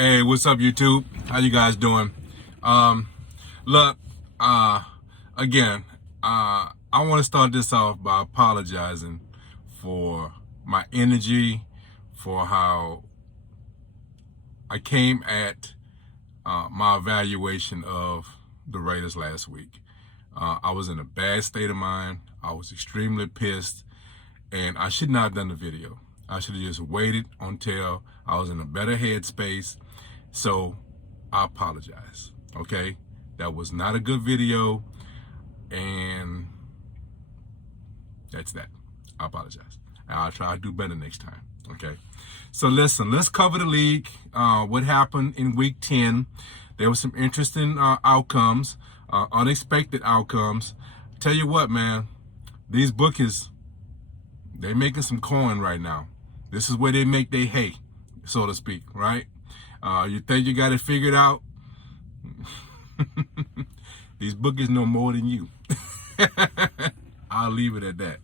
Hey, what's up, YouTube? How you guys doing? Look, again, I want to start this off by apologizing for my energy, for how I came at my evaluation of the Raiders last week. I was in a bad state of mind. I was extremely pissed, and I should not have done the video. I should have just waited until I was in a better headspace. So I apologize. Okay, that was not a good video, and that's that. I apologize. I'll try to do better next time. Okay, so listen, let's cover the league. What happened in week 10? There were some interesting outcomes, unexpected outcomes. Tell you what, man, these bookies, they're making some coin right now. This is where they make their hay, so to speak, right? You think you got it figured out? These bookies know more than you. I'll leave it at that.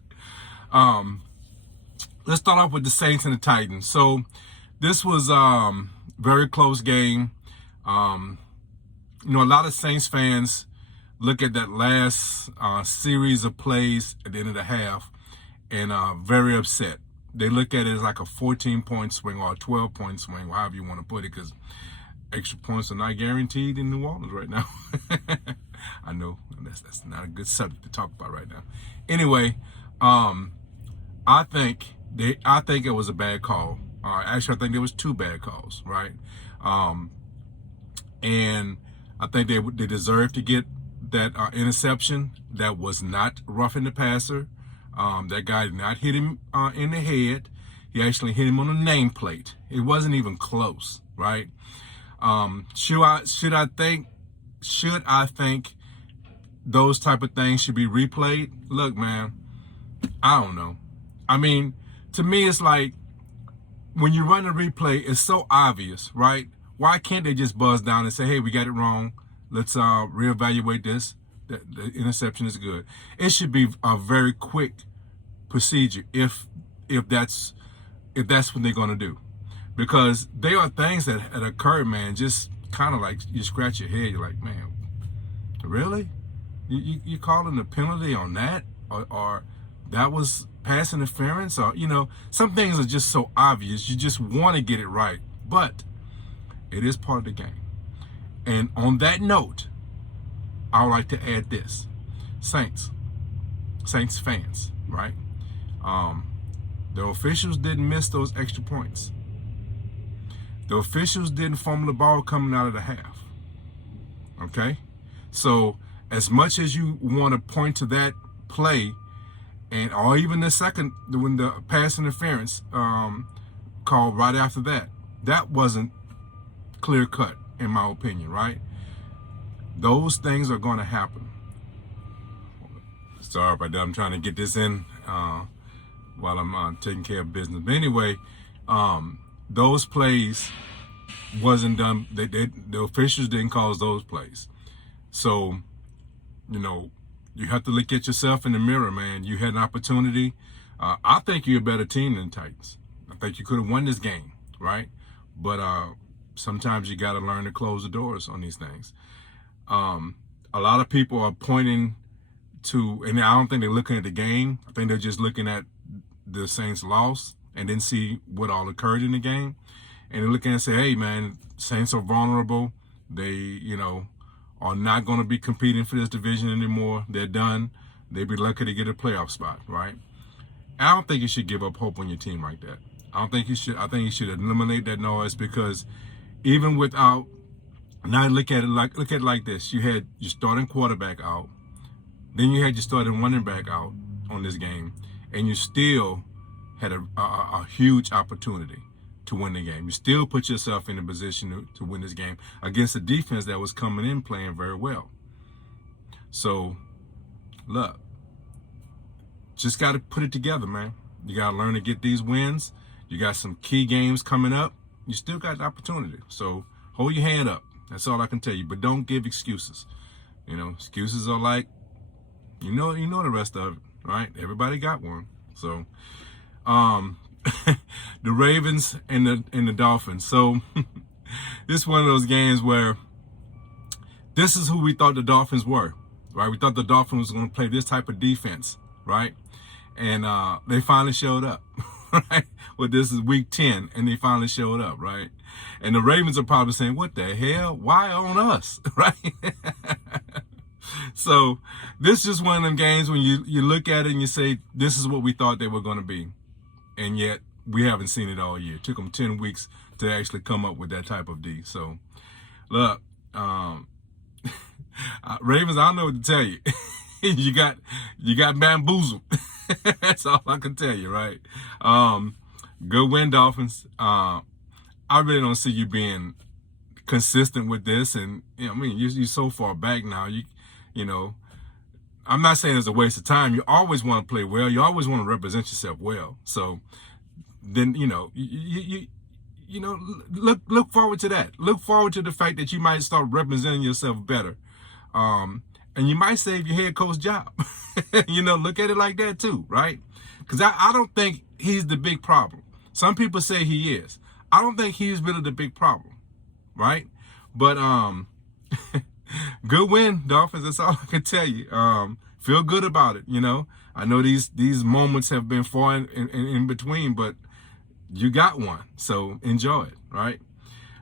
Let's start off with the Saints and the Titans. So this was very close game. A lot of Saints fans look at that last series of plays at the end of the half and very upset. They look at it as like a 14-point swing or a 12-point swing, however you want to put it, because extra points are not guaranteed in New Orleans right now. I know that's not a good subject to talk about right now. Anyway, I think it was a bad call. Actually, I think there was two bad calls, right? And I think they deserved to get that interception. That was not roughing the passer. That guy did not hit him in the head. He actually hit him on the nameplate. It wasn't even close, right? Should I think those type of things should be replayed? Look, man, I don't know. I mean, to me, it's like when you run a replay, it's so obvious, right? Why can't they just buzz down and say, hey, we got it wrong. Let's reevaluate this. The interception is good. It should be a very quick procedure if that's what they're going to do, because there are things that occur, man. Just kind of like you scratch your head. You're like, man, really? You calling a penalty on that, or that was pass interference, or some things are just so obvious. You just want to get it right, but it is part of the game. And on that note, I would like to add this. Saints fans, right? The officials didn't miss those extra points. The officials didn't fumble the ball coming out of the half. Okay? So as much as you want to point to that play, or even the second, when the pass interference called right after that wasn't clear cut, in my opinion, right? Those things are going to happen. Sorry about that. I'm trying to get this in while I'm taking care of business. But anyway, those plays wasn't done. The officials didn't cause those plays. So, you have to look at yourself in the mirror, man. You had an opportunity. I think you're a better team than the Titans. I think you could have won this game, right? But sometimes you got to learn to close the doors on these things. A lot of people are pointing to, and I don't think they're looking at the game. I think they're just looking at the Saints' loss and then see what all occurred in the game. And they're looking and say, hey, man, Saints are vulnerable. They, are not going to be competing for this division anymore. They're done. They'd be lucky to get a playoff spot, right? I don't think you should give up hope on your team like that. I think you should eliminate that noise, because even without, now look at it like this. You had your starting quarterback out, then you had your starting running back out on this game, and you still had a huge opportunity to win the game. You still put yourself in a position to win this game against a defense that was coming in playing very well. So, look, just got to put it together, man. You got to learn to get these wins. You got some key games coming up. You still got the opportunity. So hold your hand up. That's all I can tell you. But don't give excuses. Excuses are like, you know the rest of it, right? Everybody got one. So, the Ravens and the Dolphins. So This is one of those games where this is who we thought the Dolphins were, right? We thought the Dolphins was going to play this type of defense, right? And they finally showed up, right? Well, this is week 10, and they finally showed up, right? And the Ravens are probably saying, what the hell? Why on us, right? So this is just one of them games when you look at it and you say, this is what we thought they were going to be. And yet we haven't seen it all year. It took them 10 weeks to actually come up with that type of D. So, look, Ravens, I don't know what to tell you. you got bamboozled. That's all I can tell you, right? Good win, Dolphins. I really don't see you being consistent with this, and I mean, you're so far back now. You know, I'm not saying it's a waste of time. You always want to play well. You always want to represent yourself well. So then, you know, look forward to that. Look forward to the fact that you might start representing yourself better. And you might save your head coach job. You know, look at it like that too, right? Because I don't think he's the big problem. Some people say he is. I don't think he's really the big problem, right? But good win, Dolphins. That's all I can tell you. Feel good about it, you know. I know these moments have been far in between, but you got one, so enjoy it, right?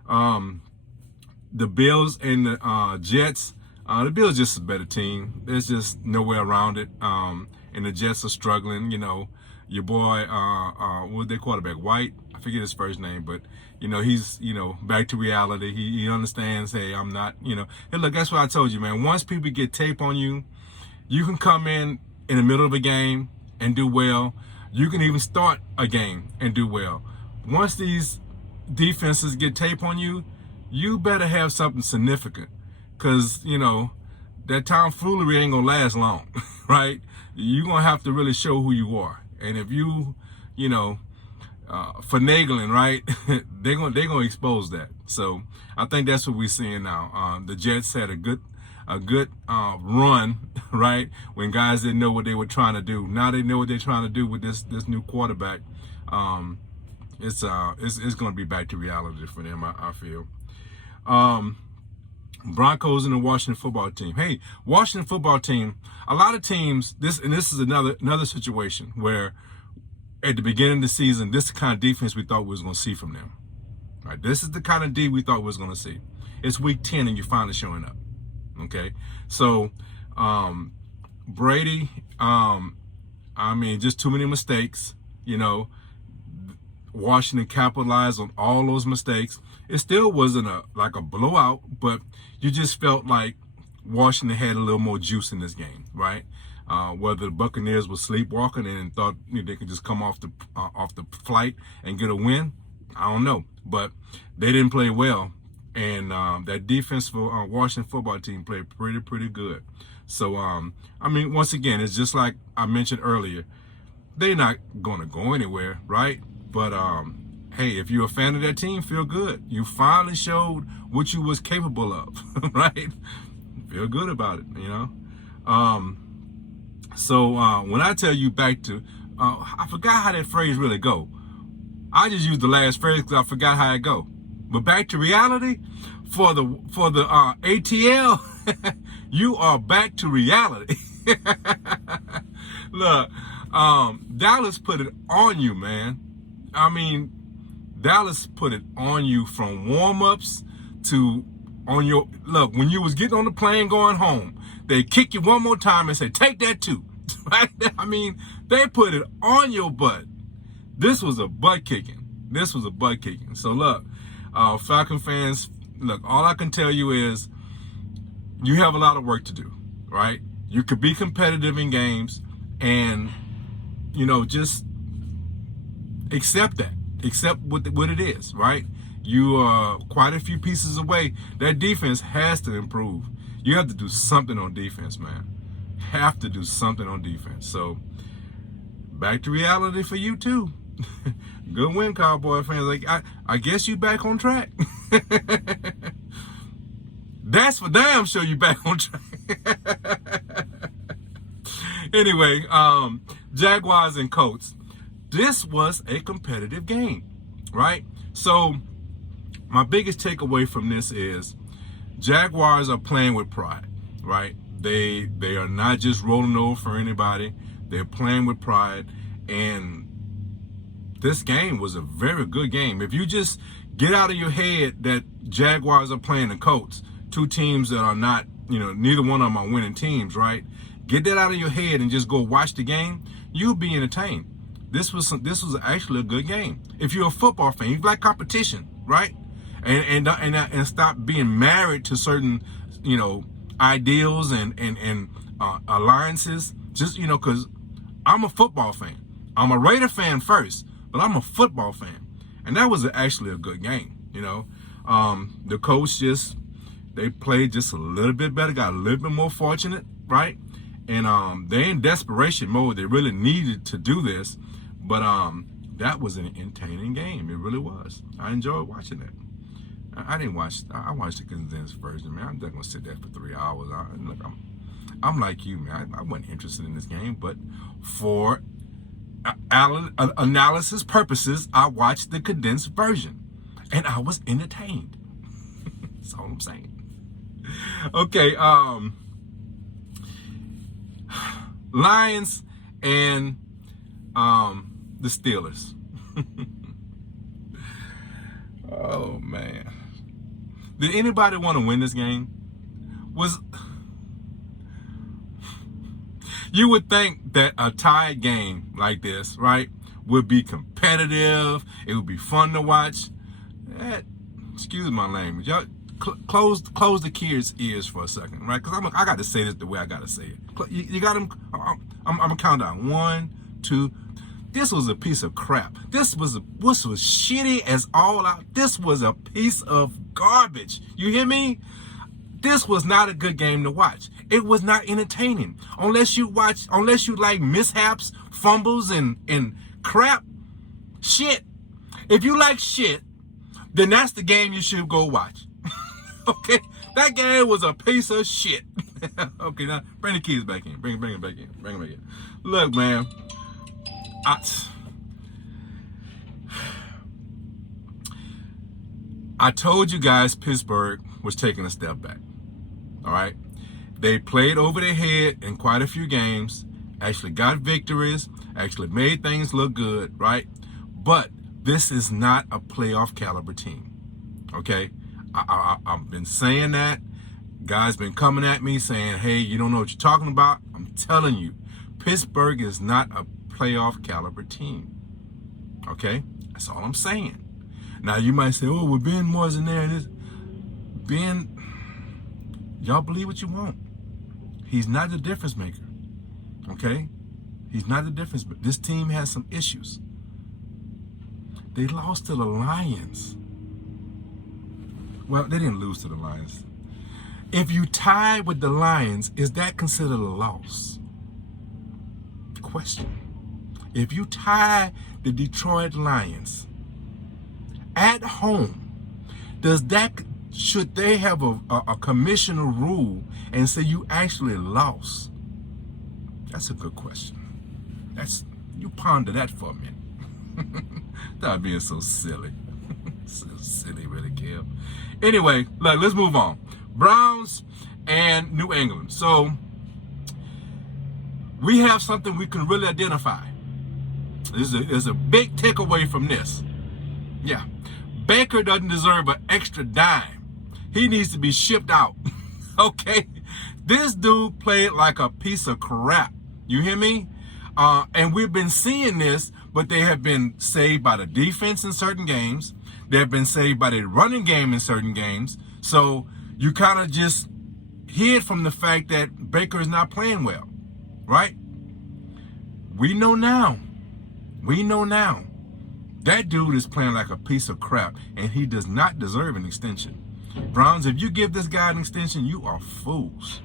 The Bills and the Jets. The Bills just a better team. There's just nowhere around it. And the Jets are struggling. You know, your boy, what was their quarterback? White. I forget his first name, but you know he's back to reality. He understands. Hey, I'm not. Hey, look, that's what I told you, man. Once people get tape on you, you can come in the middle of a game and do well. You can even start a game and do well. Once these defenses get tape on you, you better have something significant. Because, that tomfoolery ain't going to last long, right? You're going to have to really show who you are. And if you, finagling, right, they're going to expose that. So I think that's what we're seeing now. The Jets had a good run, right, when guys didn't know what they were trying to do. Now they know what they're trying to do with this new quarterback. It's going to be back to reality for them, I feel. Broncos and the Washington football team. Hey, Washington football team, a lot of teams, this is another situation where at the beginning of the season, this is the kind of defense we thought we was going to see from them. Right? This is the kind of D we thought we was going to see. It's week 10 and you're finally showing up. Okay? So, Brady, just too many mistakes, Washington capitalized on all those mistakes. It still wasn't like a blowout, but you just felt like Washington had a little more juice in this game, right? Whether the Buccaneers were sleepwalking and thought they could just come off the flight and get a win, I don't know. But they didn't play well, and that defense for Washington football team played pretty good. So, once again, it's just like I mentioned earlier, they're not going to go anywhere, right? But hey, if you're a fan of that team, feel good. You finally showed what you was capable of, right? Feel good about it, So when I tell you back to, I forgot how that phrase really go. I just used the last phrase because I forgot how it go. But back to reality, for the ATL, you are back to reality. Look, Dallas put it on you, man. Dallas put it on you from warm-ups to on your look. When you was getting on the plane going home, they kick you one more time and say, "Take that too." Right? They put it on your butt. This was a butt kicking. So look, Falcon fans, look. All I can tell you is, you have a lot of work to do. Right? You could be competitive in games, and just accept that. Accept what it is, right? You are quite a few pieces away. That defense has to improve. You have to do something on defense, man. Have to do something on defense. So, back to reality for you too. Good win, Cowboy fans. Like I guess you back on track. That's for damn sure you back on track. Anyway, Jaguars and Colts. This was a competitive game, right? So My biggest takeaway from this is Jaguars are playing with pride, right? They are not just rolling over for anybody. They're playing with pride, and this game was a very good game. If you just get out of your head that Jaguars are playing the Colts, two teams that are not, neither one of them are winning teams, right? Get that out of your head and just go watch the game. You'll be entertained. This was actually a good game. If you're a football fan, you like competition, right? And stop being married to certain, ideals and alliances. Just, because I'm a football fan. I'm a Raider fan first, but I'm a football fan. And that was actually a good game, The Colts they played just a little bit better, got a little bit more fortunate, right? And they're in desperation mode. They really needed to do this. But that was an entertaining game. It really was. I enjoyed watching it. I watched the condensed version, man. I'm not going to sit there for 3 hours. I'm like you, man. I wasn't interested in this game. But for analysis purposes, I watched the condensed version. And I was entertained. That's all I'm saying. Okay, Lions and the Steelers. Oh man, did anybody want to win this game? You would think that a tied game like this, right, would be competitive. It would be fun to watch. Excuse my language, y'all. Close the kids' ears for a second, right? Because I got to say this the way I got to say it. You got them. I'm gonna count down. 1, 2. This was a piece of crap. This was shitty as all out. This was a piece of garbage. You hear me? This was not a good game to watch. It was not entertaining. Unless you like mishaps, fumbles, and crap. Shit. If you like shit, then that's the game you should go watch. Okay? That game was a piece of shit. Okay, now bring the kids back in. Bring them back in. Look, man. I told you guys Pittsburgh was taking a step back. All right? They played over their head in quite a few games, actually got victories, actually made things look good, right? But this is not a playoff caliber team. Okay? I've been saying that. Guys been coming at me saying, hey, you don't know what you're talking about. I'm telling you, Pittsburgh is not a playoff caliber team. Okay? That's all I'm saying. Now, you might say, oh, well, Ben wasn't there. Ben, y'all believe what you want. He's not the difference maker. Okay? He's not the difference maker. This team has some issues. They lost to the Lions. Well, they didn't lose to the Lions. If you tie with the Lions, is that considered a loss? Question. If you tie the Detroit Lions at home, should they have a commissioner rule and say you actually lost? That's a good question. You ponder that for a minute. Stop being so silly. So silly, really, Kev. Anyway, let's move on. Browns and New England. So we have something we can really identify. There's a big takeaway from this. Yeah. Baker doesn't deserve an extra dime. He needs to be shipped out. Okay? This dude played like a piece of crap. You hear me? And we've been seeing this, but they have been saved by the defense in certain games. They have been saved by the running game in certain games. So you kind of just hid from the fact that Baker is not playing well, right? We know now. That dude is playing like a piece of crap, and he does not deserve an extension. Browns, if you give this guy an extension, you are fools.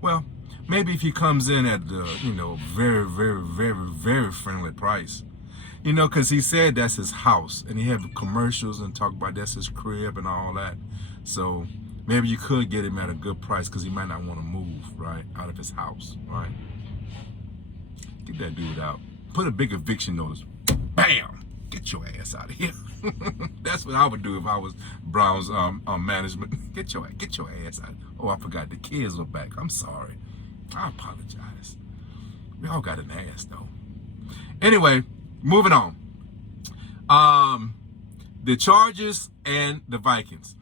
Well, maybe if he comes in at the, very, very, very, very friendly price. Because he said that's his house, and he had commercials and talk about that's his crib and all that. So maybe you could get him at a good price because he might not want to move, right, out of his house, right? Get that dude out. Put a big eviction notice. Bam! Get your ass out of here. That's what I would do if I was Browns management. Get your ass out. Oh, I forgot the kids were back. I'm sorry. I apologize. We all got an ass though. Anyway, moving on. The Chargers and the Vikings.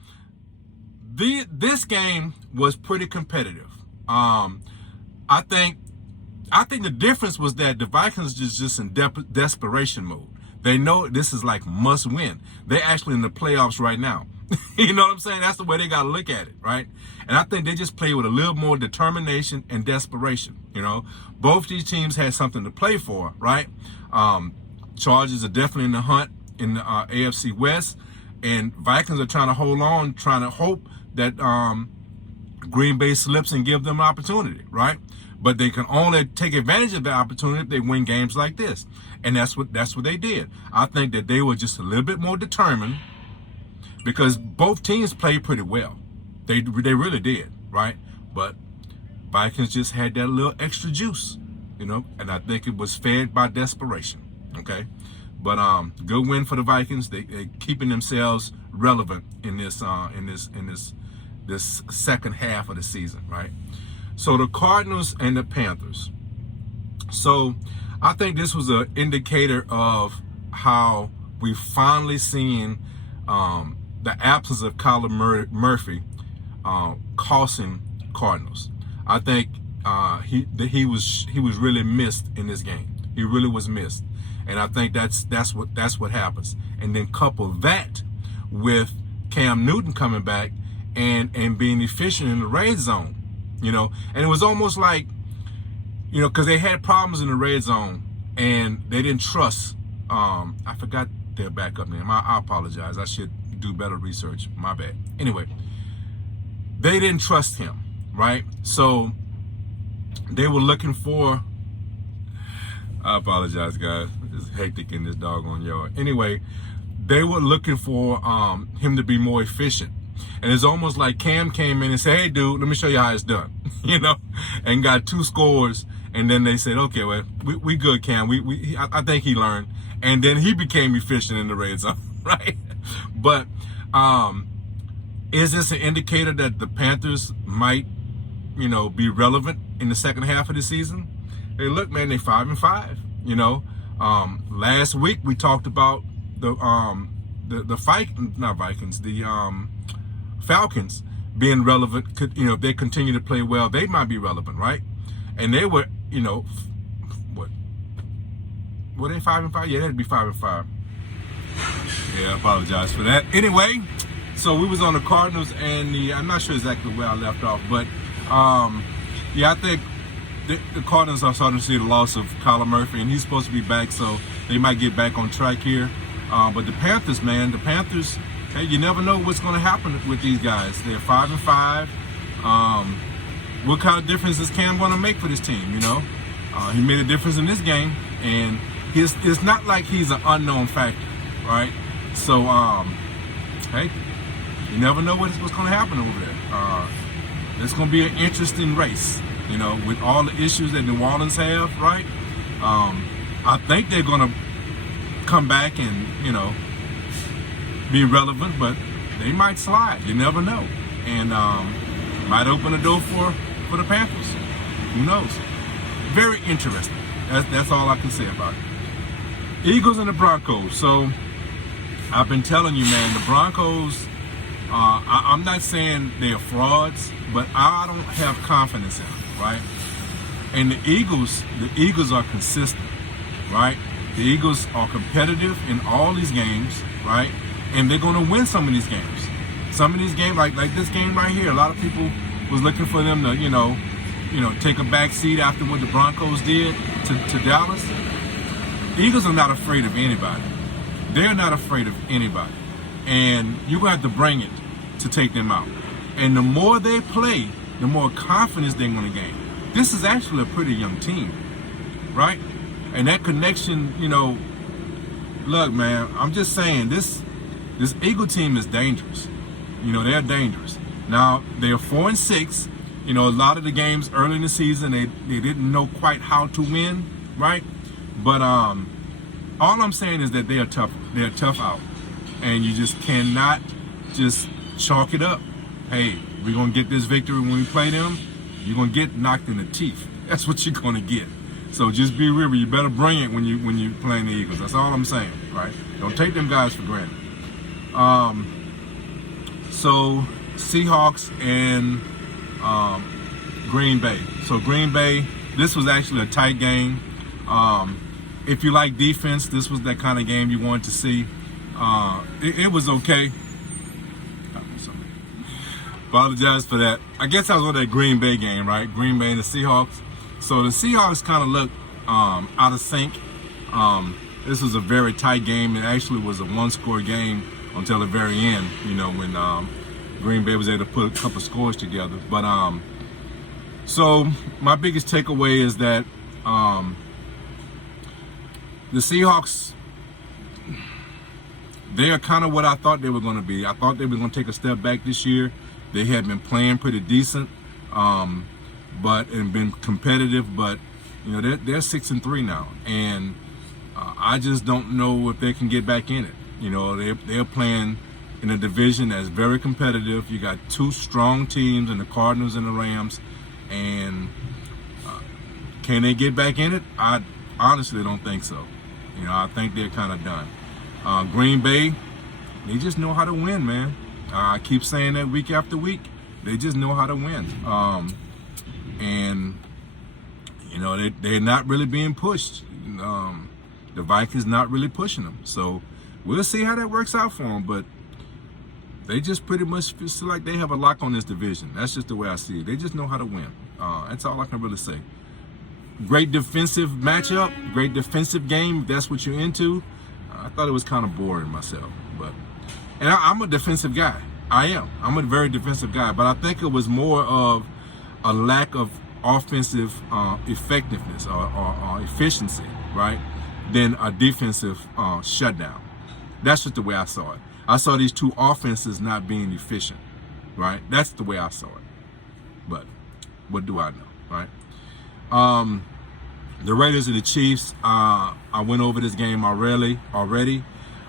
This game was pretty competitive. I think the difference was that the Vikings is just in desperation mode. They know this is like must win. They're actually in the playoffs right now. You know what I'm saying? That's the way they got to look at it, right? And I think they just play with a little more determination and desperation. You know, both these teams had something to play for, right? Chargers are definitely in the hunt in the AFC West, and Vikings are trying to hold on, trying to hope that Green Bay slips and give them an opportunity, right? But they can only take advantage of the opportunity if they win games like this. And that's what they did. I think that they were just a little bit more determined because both teams played pretty well. They really did, right? But Vikings just had that little extra juice, you know, and I think it was fed by desperation, okay? But good win for the Vikings. They keeping themselves relevant in this second half of the season, right? So the Cardinals and the Panthers. So I think this was an indicator of how we finally seen the absence of Kyler Murphy costing Cardinals. I think he was really missed in this game. He really was missed, and I think that's what happens. And then couple that with Cam Newton coming back and being efficient in the red zone. You know, and it was almost like, you know, because they had problems in the red zone and they didn't trust. I forgot their backup name. I apologize. I should do better research. My bad. Anyway, they didn't trust him, right? So they were looking for. I apologize, guys. It's hectic in this doggone yard. Anyway, they were looking for him to be more efficient. And it's almost like Cam came in and said, hey, dude, let me show you how it's done, you know, and got 2 scores. And then they said, okay, well, we good, Cam. I think he learned. And then he became efficient in the red zone, right? But is this an indicator that the Panthers might, you know, be relevant in the second half of the season? Hey, look, man, they 5-5, you know. Last week we talked about the Falcons being relevant. Could, you know, if they continue to play well, they might be relevant, right? And they were, you know, what? Were they 5-5? Yeah, they'd be 5-5. Yeah, I apologize for that. Anyway, so we was on the Cardinals and I'm not sure exactly where I left off, but yeah, I think the Cardinals are starting to see the loss of Kyler Murphy, and he's supposed to be back, so they might get back on track here. But the Panthers, man, hey, you never know what's going to happen with these guys. They're 5-5. What kind of difference is Cam going to make for this team? You know, he made a difference in this game, and it's not like he's an unknown factor, right? So, hey, you never know what's going to happen over there. It's going to be an interesting race, you know, with all the issues that New Orleans have, right? I think they're going to come back and, you know, be relevant, but they might slide. You never know. And might open the door for the Panthers. Who knows? Very interesting. That's all I can say about it. Eagles and the Broncos. So I've been telling you, man, the Broncos, I'm not saying they're frauds, but I don't have confidence in them, right? And the Eagles are consistent, right? The Eagles are competitive in all these games, right? And they're going to win some of these games. Some of these games, like this game right here, a lot of people was looking for them to, you know, take a back seat after what the Broncos did to Dallas. The Eagles are not afraid of anybody. They're not afraid of anybody. And you're going to have to bring it to take them out. And the more they play, the more confidence they're going to gain. This is actually a pretty young team, right? And that connection, you know, look, man, I'm just saying this Eagle team is dangerous. You know, they're dangerous. Now, they're 4-6. You know, a lot of the games early in the season, they didn't know quite how to win, right? But all I'm saying is that they are tough. They're tough out. and you just cannot just chalk it up. Hey, we're going to get this victory when we play them. You're going to get knocked in the teeth. That's what you're going to get. So just be real. You better bring it when you playing the Eagles. That's all I'm saying, right? Don't take them guys for granted. So Seahawks and Green Bay. So Green Bay, this was actually a tight game. If you like defense, this was that kind of game you wanted to see. It was okay. Apologize for that. I guess I was on that Green Bay game, right? Green Bay and the Seahawks. So the Seahawks kind of looked out of sync. This was a very tight game. It actually was a one-score game until the very end, when Green Bay was able to put a couple scores together. But so my biggest takeaway is that the Seahawks, they are kind of what I thought they were going to be. I thought they were going to take a step back this year. They had been playing pretty decent, and been competitive. But they're 6-3 now, and I just don't know if they can get back in it. They're playing in a division that's very competitive. You got two strong teams in the Cardinals and the Rams, and can they get back in it? I honestly don't think so. I think they're kind of done. Green Bay, they just know how to win, man. I keep saying that week after week. They just know how to win. And they're not really being pushed. The Vikings not really pushing them. So we'll see how that works out for them. But they just pretty much feel like they have a lock on this division. That's just the way I see it. They just know how to win. That's all I can really say. Great defensive matchup, great defensive game, if that's what you're into. I thought it was kind of boring myself. And I'm a defensive guy. I am. I'm a very defensive guy. But I think it was more of a lack of offensive effectiveness or efficiency, right, than a defensive shutdown. That's just the way I saw it. I saw these two offenses not being efficient, right? That's the way I saw it. But what do I know, right? The Raiders and the Chiefs, I went over this game already.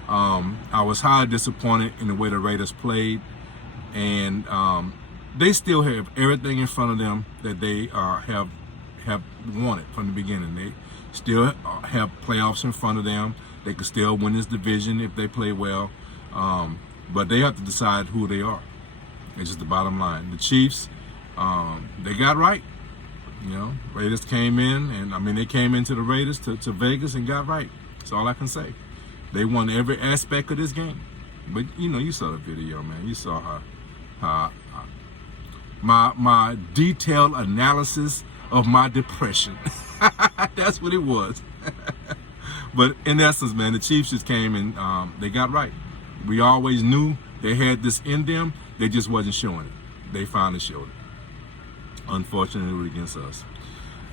I was highly disappointed in the way the Raiders played, and they still have everything in front of them that they have wanted from the beginning. They still have playoffs in front of them. They can still win this division if they play well, but they have to decide who they are. It's just the bottom line. The Chiefs, they got right. Raiders came in, and they came into the Raiders to Vegas and got right. That's all I can say. They won every aspect of this game. But, you saw the video, man. You saw how my detailed analysis of my depression. That's what it was. But in essence, man, the Chiefs just came and they got right. We always knew they had this in them. They just wasn't showing it. They finally showed it. Unfortunately, against us.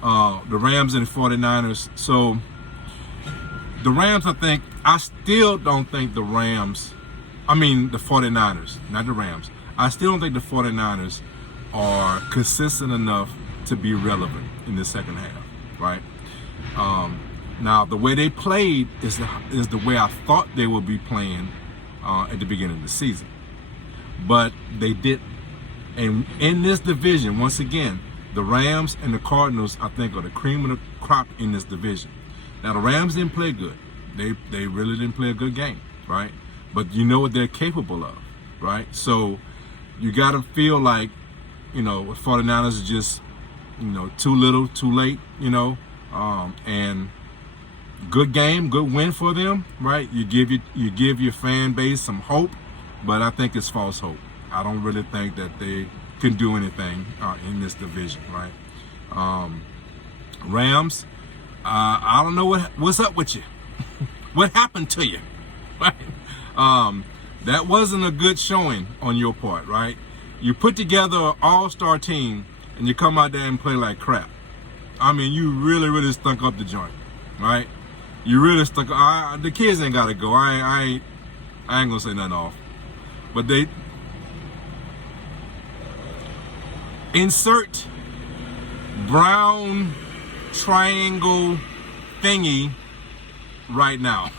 The Rams and the 49ers. So, the Rams, I still don't think the 49ers, not the Rams. I still don't think the 49ers are consistent enough to be relevant in the second half, right? Now, the way they played is the way I thought they would be playing at the beginning of the season. But they didn't. And in this division, once again, the Rams and the Cardinals, I think, are the cream of the crop in this division. Now, the Rams didn't play good. They really didn't play a good game, right? But you know what they're capable of, right? So you got to feel like, the 49ers are just, too little, too late, and good game, good win for them, right? You give your fan base some hope, but I think it's false hope. I don't really think that they can do anything in this division, right? Rams, I don't know what's up with you. What happened to you? Right? That wasn't a good showing on your part, right? You put together an all-star team and you come out there and play like crap. You really, really stunk up the joint, right? You really stunk up. The kids ain't got to go. I ain't gonna say nothing off. But they insert brown triangle thingy right now.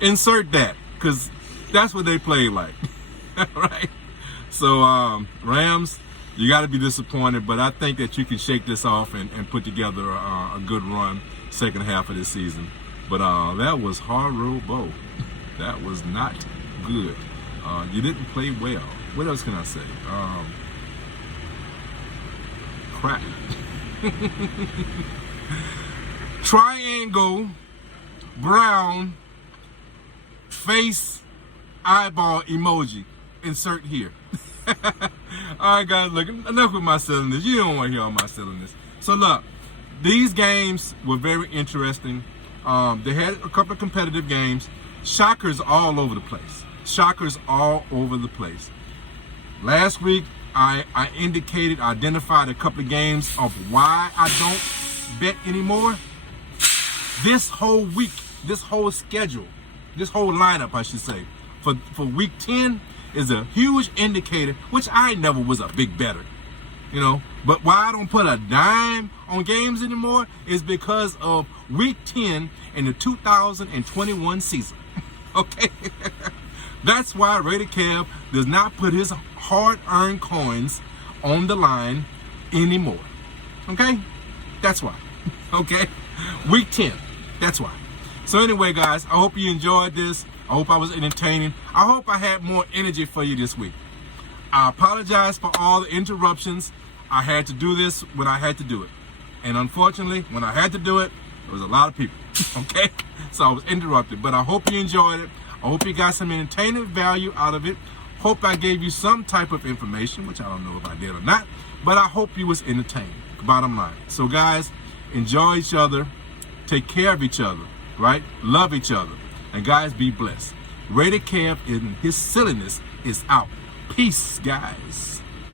Insert that, because that's what they play like. Right? So, Rams, you got to be disappointed, but I think that you can shake this off and put together a good run second half of this season. But that was horrible. That was not good. You didn't play well. What else can I say? Crap. Triangle, brown, face, eyeball emoji. Insert here. All right, guys, look, enough with my silliness. You don't want to hear all my silliness. So look, these games were very interesting. They had a couple of competitive games. Shockers all over the place. Shockers all over the place. Last week, I identified a couple of games of why I don't bet anymore. This whole week, this whole schedule, this whole lineup, I should say, for week 10 is a huge indicator, which I never was a big bettor, you know. But why I don't put a dime on games anymore is because of week 10 in the 2021 season. Okay? That's why Raider Kev does not put his hard-earned coins on the line anymore. Okay? That's why. Okay? Week 10. That's why. So anyway, guys, I hope you enjoyed this. I hope I was entertaining. I hope I had more energy for you this week. I apologize for all the interruptions. I had to do this when I had to do it. And unfortunately, when I had to do it, there was a lot of people. Okay? So I was interrupted. But I hope you enjoyed it. I hope you got some entertainment value out of it. Hope I gave you some type of information, which I don't know if I did or not. But I hope you was entertained. Bottom line. So guys, enjoy each other. Take care of each other. Right? Love each other. And guys, be blessed. Raider Kev and his silliness is out. Peace, guys.